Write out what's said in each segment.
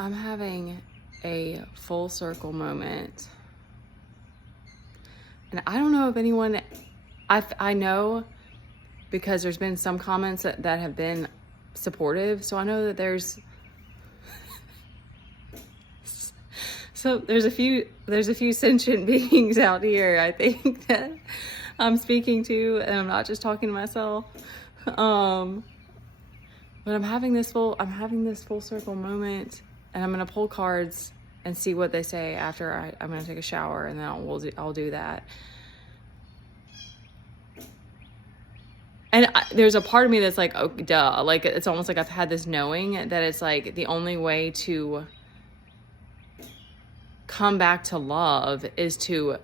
I'm having a full circle moment. And I don't know if anyone, I know because there's been some comments that have been supportive. So I know that there's a few sentient beings out here, I think, that I'm speaking to, and I'm not just talking to myself. But I'm having this full circle moment, and I'm gonna pull cards and see what they say after I'm gonna take a shower, and then I'll do that. And there's a part of me that's like, oh, duh. Like, it's almost like I've had this knowing that it's like the only way to come back to love is to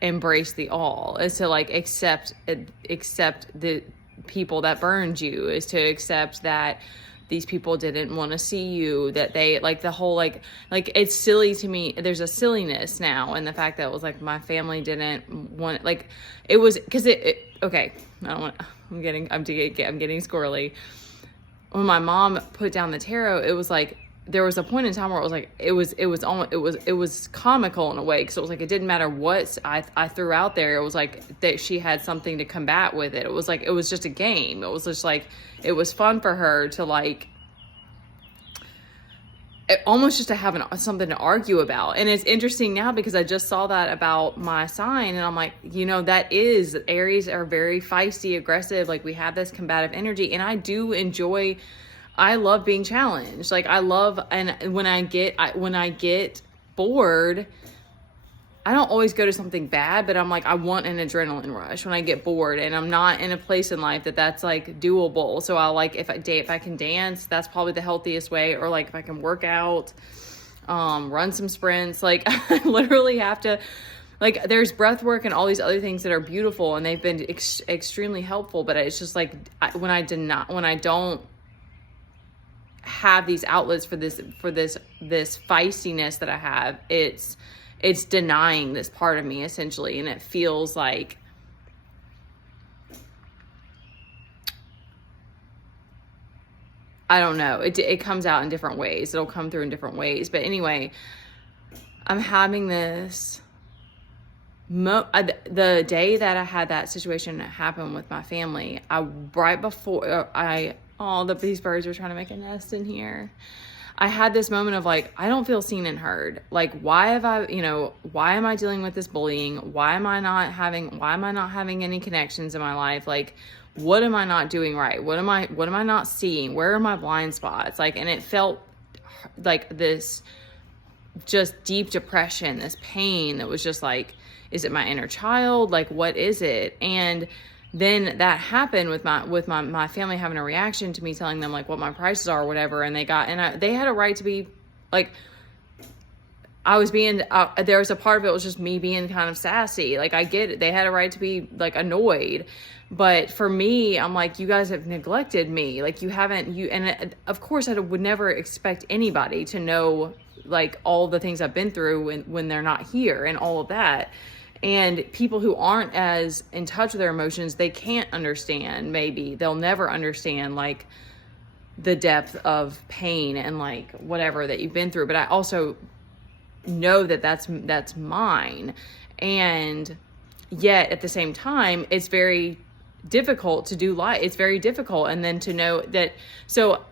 embrace the all, is to like accept the people that burned you, is to accept that these people didn't want to see you, that they like the whole like it's silly to me. There's a silliness now in the fact that it was like my family didn't want, like it was because okay, I don't want, I'm getting squirrely. When my mom put down the tarot, it was like there was a point in time where it was like it was comical in a way, because it was like it didn't matter what I threw out there. It was like that she had something to combat with it. It was like it was just a game. It was just like it was fun for her to like almost just to have something to argue about. And it's interesting now because I just saw that about my sign, and I'm like, that is, Aries are very feisty, aggressive. Like we have this combative energy, and I love being challenged. Like I love, and when I get bored, I don't always go to something bad, but I'm like, I want an adrenaline rush when I get bored, and I'm not in a place in life that's like doable. So I'll like, if I can dance, that's probably the healthiest way. Or like if I can work out, run some sprints, like I literally have to, like there's breath work and all these other things that are beautiful, and they've been extremely helpful. But it's just like, when I don't have these outlets for this feistiness that I have, it's denying this part of me essentially. And it feels like I don't know, it comes out in different ways. It'll come through in different ways. But anyway, I'm having this the day that I had that situation happen with my family, these birds are trying to make a nest in here. I had this moment of like, I don't feel seen and heard. Like, why am I dealing with this bullying? Why am I not having any connections in my life? Like, what am I not doing right? What am I not seeing? Where are my blind spots? Like, and it felt like this just deep depression, this pain that was just like, is it my inner child? Like, what is it? And then that happened with my family having a reaction to me telling them like what my prices are or whatever. And they had a right to be like, I was being, there was a part of it was just me being kind of sassy. Like, I get it. They had a right to be like annoyed. But for me, I'm like, you guys have neglected me. Like and of course I would never expect anybody to know like all the things I've been through when they're not here and all of that. And people who aren't as in touch with their emotions, they can't understand. Maybe they'll never understand like the depth of pain and like whatever that you've been through. But I also know that that's mine. And yet at the same time, it's very difficult to do life. It's very difficult. And then to know that, so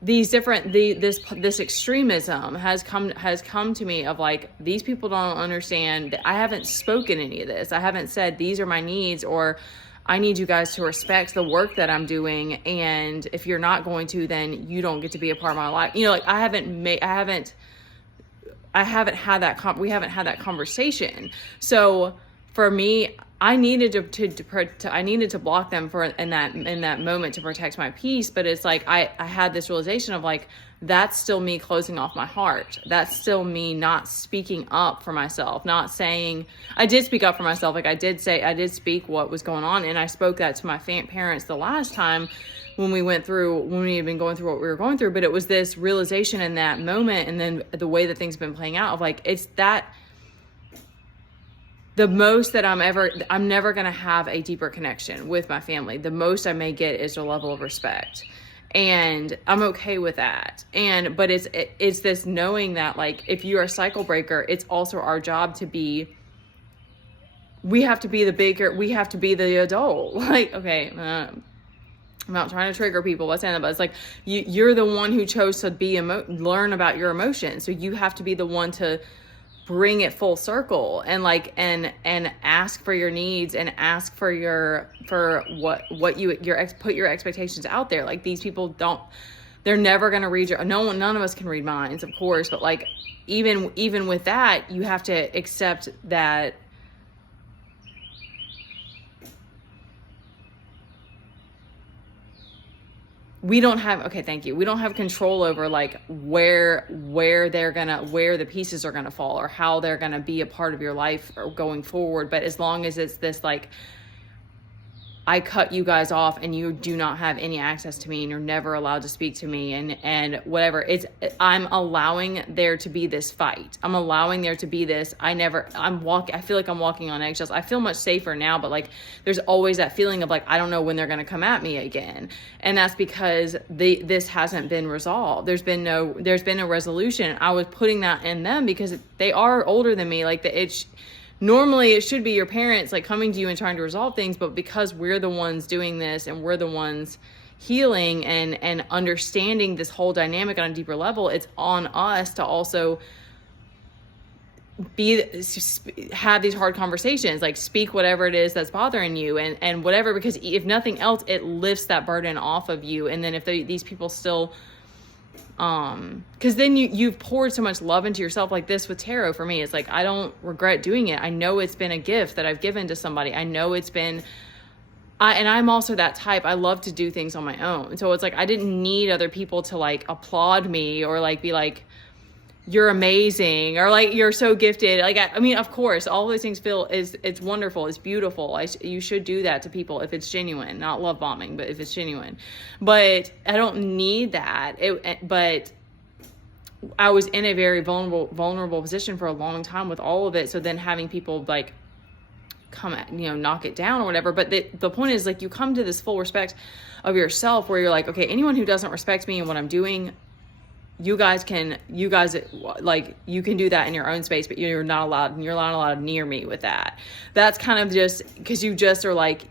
these different, this extremism has come to me of like, these people don't understand that I haven't spoken any of this. I haven't said, these are my needs, or I need you guys to respect the work that I'm doing. And if you're not going to, then you don't get to be a part of my life. Like we haven't had that conversation. So for me, I needed to block them in that moment to protect my peace. But it's like, I had this realization of like, that's still me closing off my heart. That's still me not speaking up for myself, not saying, I did speak up for myself. Like I did speak what was going on. And I spoke that to my parents the last time when we had been going through what we were going through. But it was this realization in that moment. And then the way that things have been playing out of like, it's that the most that I'm never going to have a deeper connection with my family. The most I may get is a level of respect. And I'm okay with that. But it's this knowing that, like, if you're a cycle breaker, it's also our job to be, we have to be the bigger, we have to be the adult. Like, okay, I'm not trying to trigger people by saying that, but it's like, you're the one who chose to learn about your emotions. So you have to be the one to bring it full circle and like, and ask for your needs and ask for put your expectations out there. Like, these people they're never going to read none of us can read minds, of course. But like, even with that, you have to accept that we don't have control over like where the pieces are gonna fall or how they're gonna be a part of your life or going forward. But as long as it's this like, I cut you guys off and you do not have any access to me and you're never allowed to speak to me and whatever, I'm allowing there to be this fight. I'm allowing there to be this, I feel like I'm walking on eggshells. I feel much safer now, but like, there's always that feeling of like, I don't know when they're going to come at me again. And that's because this hasn't been resolved. There's been no resolution. I was putting that in them because they are older than me. Like, normally it should be your parents like coming to you and trying to resolve things, but because we're the ones doing this and we're the ones healing and understanding this whole dynamic on a deeper level, it's on us to also have these hard conversations, like speak whatever it is that's bothering you and whatever, because if nothing else, it lifts that burden off of you. And then if these people still because then you've poured so much love into yourself, like this with tarot for me. It's like, I don't regret doing it. I know it's been a gift that I've given to somebody. I know it's been, and I'm also that type. I love to do things on my own. So it's like, I didn't need other people to like applaud me or like be like, you're amazing, or like, you're so gifted. Like, I mean, of course, all those things it's wonderful. It's beautiful. You should do that to people if it's genuine, not love bombing, but if it's genuine. But I don't need that. But I was in a very vulnerable position for a long time with all of it. So then having people like come at, knock it down or whatever. But the point is, like, you come to this full respect of yourself where you're like, okay, anyone who doesn't respect me and what I'm doing, you guys like, you can do that in your own space, but you're not allowed near me with that. That's kind of just because you just are like,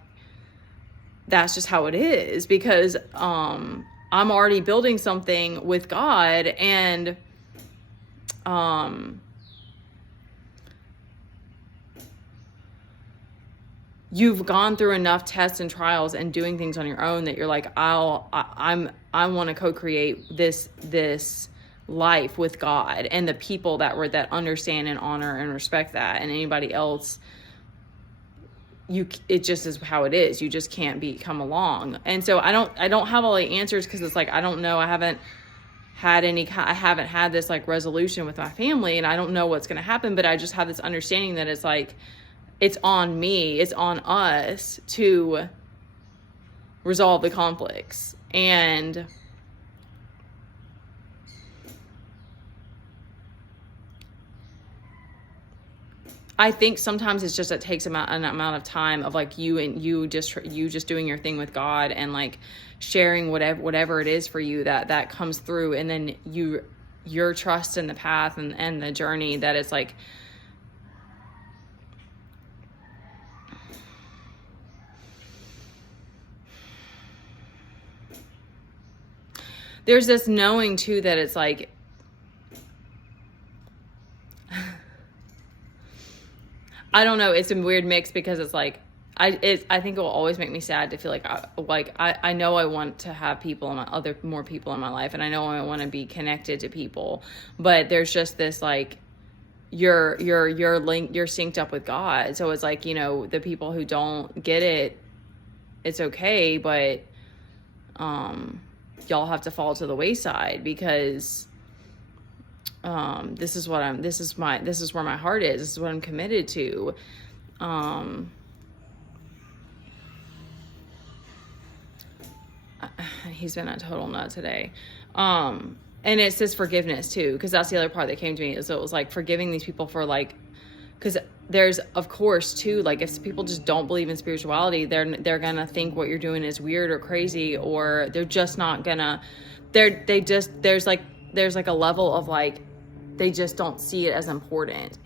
that's just how it is, because I'm already building something with God, and you've gone through enough tests and trials and doing things on your own that you're like, I want to co-create this life with God and the people that understand and honor and respect that. And anybody else, it just is how it is. You just can't come along. And so I don't have all the answers, because it's like, I don't know. I haven't had this like resolution with my family, and I don't know what's going to happen, but I just have this understanding that it's like, it's on me, it's on us to resolve the conflicts. And I think sometimes it's just, it takes an amount of time of like you just doing your thing with God and like sharing whatever it is for you that comes through. And then your trust in the path and the journey, that it's like, there's this knowing too that it's like, I don't know, it's a weird mix, because it's like, I think it will always make me sad to feel like I know I want to have more people in my life, and I know I want to be connected to people, but there's just this like, you're synced up with God. So it's like, the people who don't get it, it's okay, but y'all have to fall to the wayside, because this is where my heart is. This is what I'm committed to. He's been a total nut today. And it's this forgiveness too, because that's the other part that came to me. So it was like forgiving these people for like, because there's, of course, too, like if people just don't believe in spirituality, they're gonna think what you're doing is weird or crazy, or they're just not gonna, there's like a level of like, they just don't see it as important.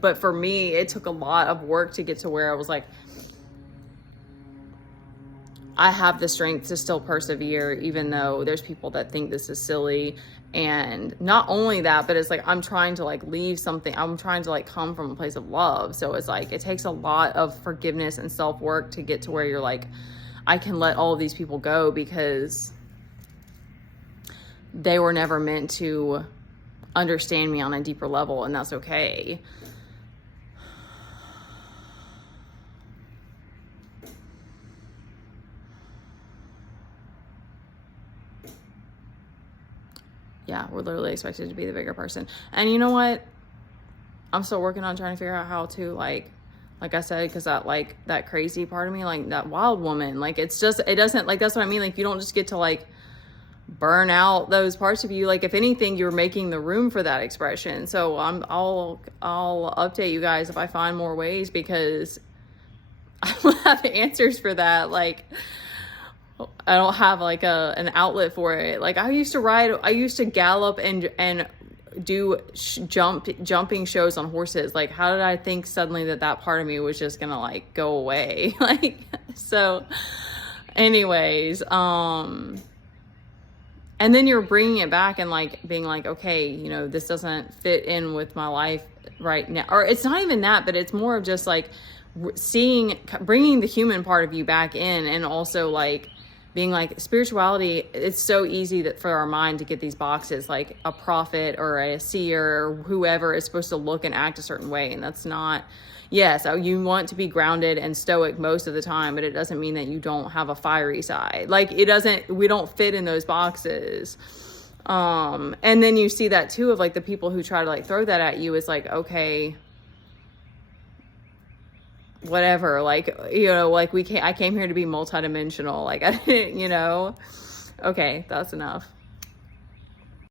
But for me, it took a lot of work to get to where I was like, I have the strength to still persevere, even though there's people that think this is silly. And not only that, but it's like, I'm trying to like leave something, I'm trying to like come from a place of love. So it's like, it takes a lot of forgiveness and self-work to get to where you're like, I can let all of these people go because they were never meant to understand me on a deeper level, and that's okay. Yeah, we're literally expected to be the bigger person. And you know what? I'm still working on trying to figure out how to like I said, because that crazy part of me, like that wild woman, like it doesn't, like, that's what I mean. Like, you don't just get to like burn out those parts of you. Like, if anything, you're making the room for that expression. So I'll update you guys if I find more ways, because I don't have answers for that. Like, I don't have like an outlet for it. Like, I used to gallop and do jumping shows on horses. Like, how did I think suddenly that part of me was just gonna like go away? Like, so anyways, and then you're bringing it back and like being like, okay, you know, this doesn't fit in with my life right now. Or it's not even that, but it's more of just like bringing the human part of you back in, and also like being like, spirituality, it's so easy that for our mind to get these boxes, like a prophet or a seer or whoever is supposed to look and act a certain way. And that's not, yes, you want to be grounded and stoic most of the time, but it doesn't mean that you don't have a fiery side. Like, we don't fit in those boxes. And then you see that too, of like the people who try to like throw that at you is like, okay, whatever, like, you know, like I came here to be multidimensional. Like, I didn't, you know, okay, that's enough.